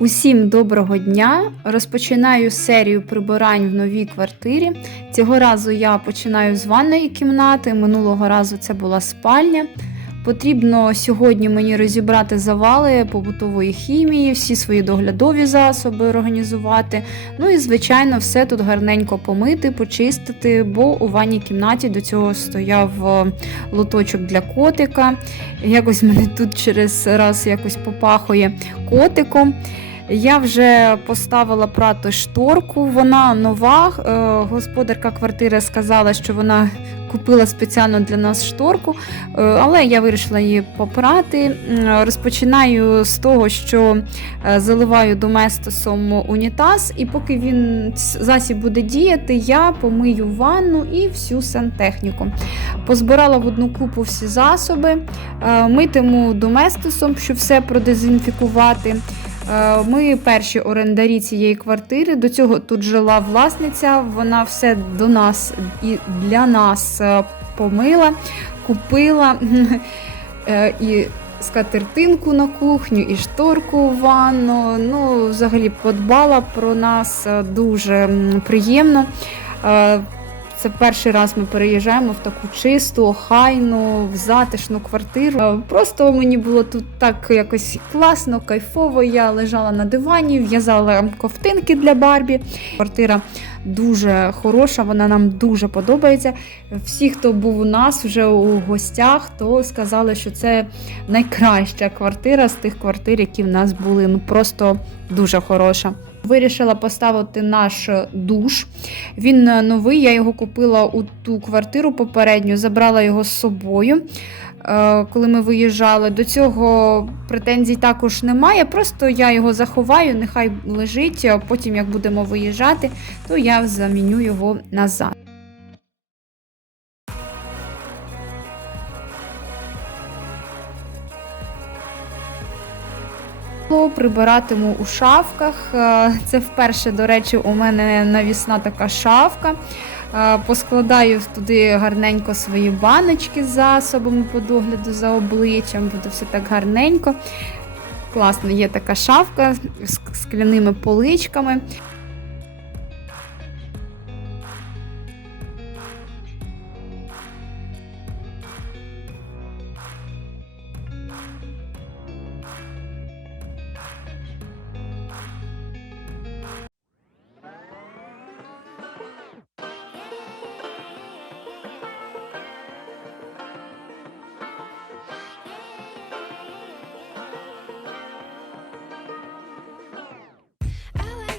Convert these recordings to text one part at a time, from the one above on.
Усім доброго дня! Розпочинаю серію прибирань в новій квартирі. Цього разу я починаю з ванної кімнати. Минулого разу це була спальня. Потрібно сьогодні мені розібрати завали побутової хімії, всі свої доглядові засоби організувати. Ну і, звичайно, все тут гарненько помити, почистити, бо у ванній кімнаті до цього стояв е, лоточок для котика. Якось мене тут через раз якось попахує котиком. Я вже поставила прати шторку, вона нова. Е, Господарка квартири сказала, що вона купила спеціально для нас шторку, е, але я вирішила її попрати. Розпочинаю з того, що е, заливаю доместосом унітаз, і поки він засіб буде діяти, я помию ванну і всю сантехніку. Позбирала в одну купу всі засоби, митиму доместосом, щоб все продезінфікувати. Е, Ми перші орендарі цієї квартири. До цього тут жила власниця. Вона все до нас і для нас е, помила, купила е, і скатертинку на кухню, і шторку в ванну. Ну, взагалі подбала про нас дуже приємно. Це перший раз ми переїжджаємо в таку чисту, охайну, в затишну квартиру. Е, Просто мені було тут так якось класно, кайфово. Я лежала на дивані, в'язала ковтинки для Барбі. Квартира дуже хороша, вона нам дуже подобається. Всі, хто був у нас вже у гостях, то сказали, що це найкраща квартира з тих квартир, які в нас були. Ну просто дуже хороша. Вирішила поставити наш душ. Він е, новий, я його купила у ту квартиру попередню, забрала його з собою. е, Коли ми виїжджали, до цього претензій також немає. Просто я його заховаю, нехай лежить. Потім, як будемо виїжджати, то я заміню його назад. Прибиратиму у шафках. Е, Це вперше, до речі, у мене навісна така шафка. Е, Поскладаю туди гарненько свої баночки з засобами по догляду за обличчям, буде все так гарненько. Класно, є така шафка з скляними поличками.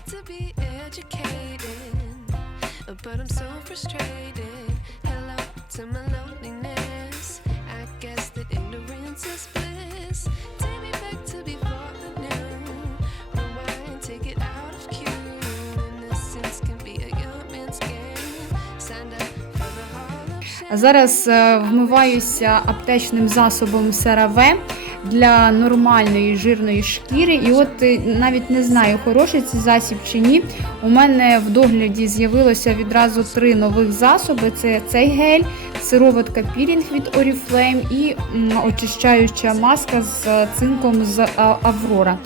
To be educated, but I'm so frustrated. Hello to my loneliness. I guess that ignorance is bliss. Take me back to before the new. Rewind, take it out of cue. Innocence can be a young man's game. Signed up for the hall of shame. Зараз е, вмиваюся аптечним засобом CeraVe для нормальної жирної шкіри. І от е, навіть не знаю, хороший це засіб чи ні. У мене в догляді з'явилося відразу три нових засоби: це цей гель, сироватка пілінг від Oriflame і очищаюча маска з е, цинком з Аврора.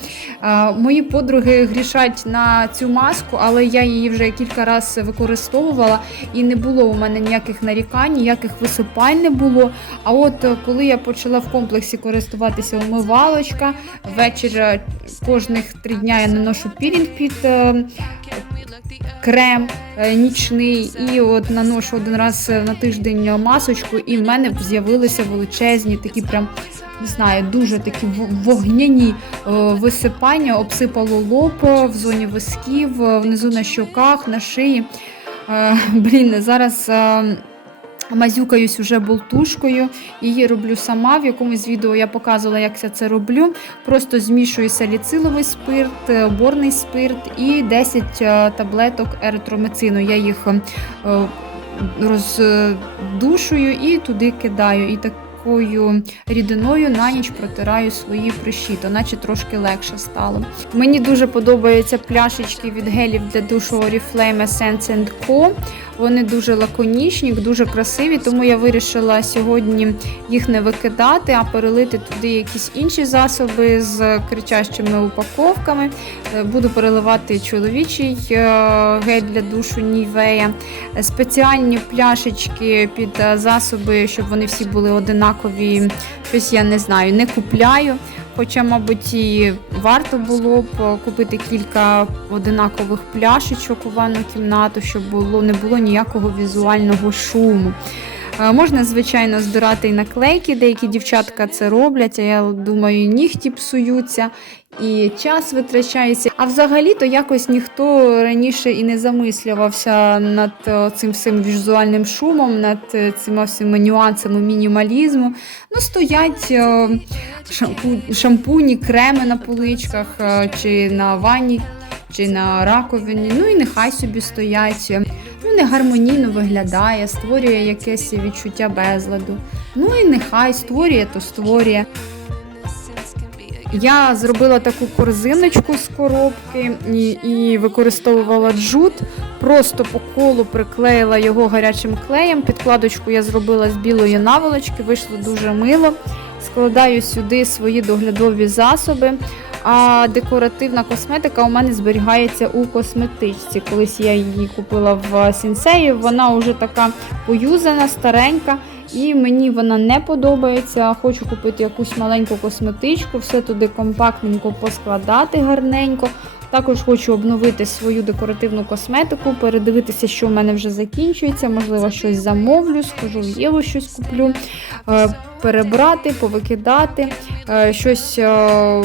Е, Мої подруги грішать на цю маску, але я її вже кілька разів використовувала і не було у мене ніяких нарікань, ніяких висипань не було. А от е, коли я почала в комплексі користуватися умивалочка, ввечері е, кожних три дня я наношу пілінг під е, крем е, нічний, і от наношу один раз на тиждень масочку, і в мене з'явилися величезні такі прям. Не знаю, дуже такі вогняні е, висипання, обсипало лоб е, в зоні висків, е, внизу на щоках, на шиї. Е, Блін, зараз е, мазюкаюсь уже болтушкою. Її роблю сама. В якомусь відео я показувала, як я це роблю. Просто змішую саліциловий спирт, е, борний спирт і 10 е, таблеток еритромицину. Я їх е, роздушую і туди кидаю. І так такою рідиною на ніч протираю свої прищі, то наче трошки легше стало. Мені дуже подобаються пляшечки від гелів для душу Oriflame Essence Co. Вони дуже лаконічні, дуже красиві, тому я вирішила сьогодні їх не викидати, а перелити туди якісь інші засоби з кричащими упаковками. Е, Буду переливати чоловічий е, гель для душу Е, спеціальні пляшечки під е, засоби, щоб вони всі були одинакові. Щось я не знаю, не купляю. Хоча, мабуть, і варто було б е, купити кілька одинакових пляшечок у ванну кімнату, щоб було, не було ніякого візуального шуму. Е, Можна, звичайно, збирати і наклейки, деякі дівчатка це роблять, а я думаю, нігті псуються, і час витрачається. А взагалі-то якось ніхто раніше і не замислювався над е, цим всім візуальним шумом, над е, цими всіма нюансами мінімалізму. Ну, стоять шампу- шампуні, креми на поличках чи на ванні. Чи на раковині, ну і нехай собі стоять. Ну, гармонійно виглядає, створює якесь відчуття безладу. Ну і нехай створює, то створює. Я зробила таку корзиночку з коробки і, і використовувала джут. Просто по колу приклеїла його гарячим клеєм. Підкладочку я зробила з білої наволочки, вийшло дуже мило. Складаю сюди свої доглядові засоби. А декоративна косметика у мене зберігається у косметичці. Колись я її купила в сінсеї. Вона вже така поюзана, старенька. І мені вона не подобається. Хочу купити якусь маленьку косметичку, все туди компактненько поскладати гарненько. Також хочу обновити свою декоративну косметику, передивитися, що в мене вже закінчується. Можливо, щось замовлю, схожу в Єву, щось куплю, е, перебрати, повикидати, е, щось е,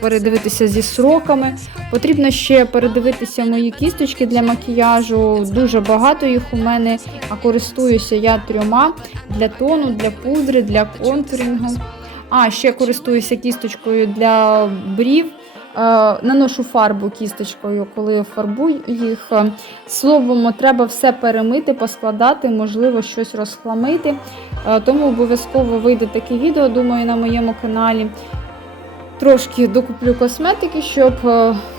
передивитися зі сроками. Потрібно ще передивитися мої кісточки для макіяжу. Дуже багато їх у мене, а користуюся я трьома для тону, для пудри, для контурингу. А, ще користуюся кісточкою для брів. Е, наношу фарбу кісточкою, коли фарбую їх. Е, Словом, треба все перемити, поскладати, можливо, щось розхламити. Е, Тому обов'язково вийде таке відео, думаю, на моєму каналі. Трошки докуплю косметики, щоб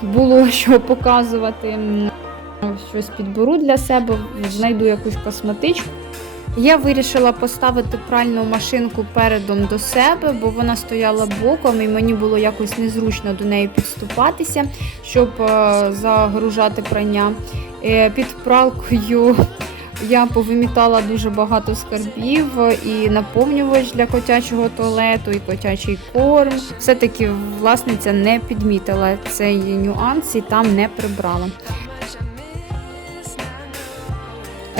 було що показувати. Щось підберу для себе, знайду якусь косметичку. Я вирішила поставити пральну машинку передом до себе, бо вона стояла боком і мені було якось незручно до неї підступатися, щоб е, загружати прання. Е, Під пралкою я повимітала дуже багато скарбів і наповнювач для котячого туалету, і котячий корм. Все-таки власниця не підмітила цей нюанс і там не прибрала.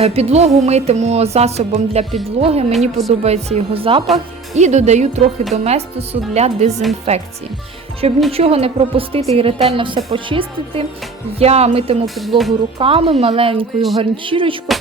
Підлогу митиму засобом для підлоги. Мені подобається його запах. І додаю трохи доместосу для дезінфекції. Щоб нічого не пропустити і ретельно все почистити, я митиму підлогу руками, маленькою гарнчірочкою.